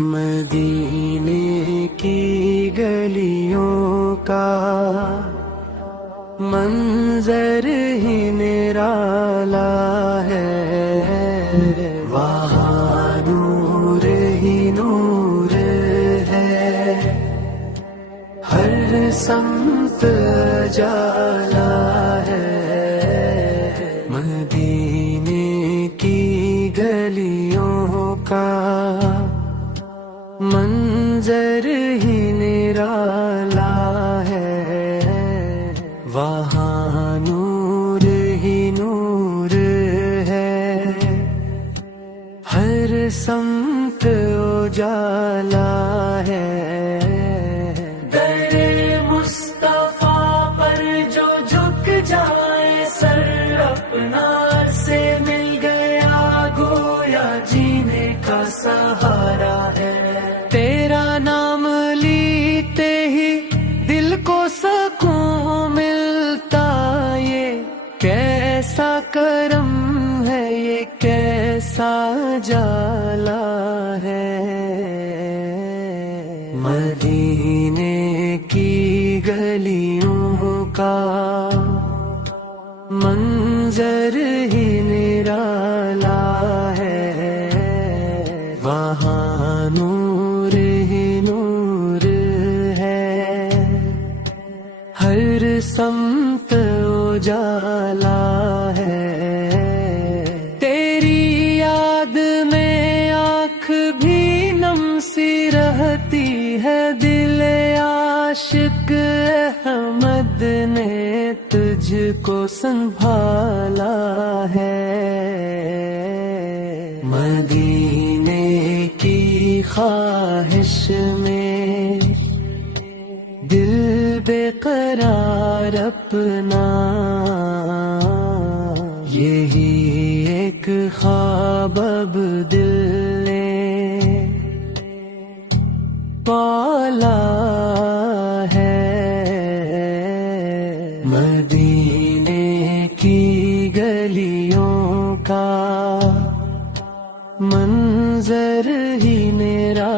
مدینے کی گلیوں کا منظر ہی نرالا ہے، وہاں نور ہی نور ہے، ہر سمت جالا ہے۔ مدینے کی گلیوں کا منظر ہی نرالا ہے، وہاں نور ہی نور ہے، ہر سمت اجالا ہے۔ در مصطفیٰ پر جو جھک جائے سر اپنا سے مل گیا، گویا جینے کا سہارا ہے۔ تیرا نام لیتے ہی دل کو سکون ملتا، یہ کیسا کرم ہے، یہ کیسا جالا ہے۔ مدینے کی گلیوں کا منظر ہی نرالا ہے، وہاں نور ہی نور ہے، ہر سمت اجالا ہے۔ تیری یاد میں آنکھ بھی نم سی رہتی ہے، دل عاشق احمد نے تجھ کو سنبھالا ہے۔ مدینے کی خواہش میں دل بے قرار اپنا، یہی ایک خواب اب دل نے پالا ہے۔ مدینے کی گلیوں کا منظر ہی نرالا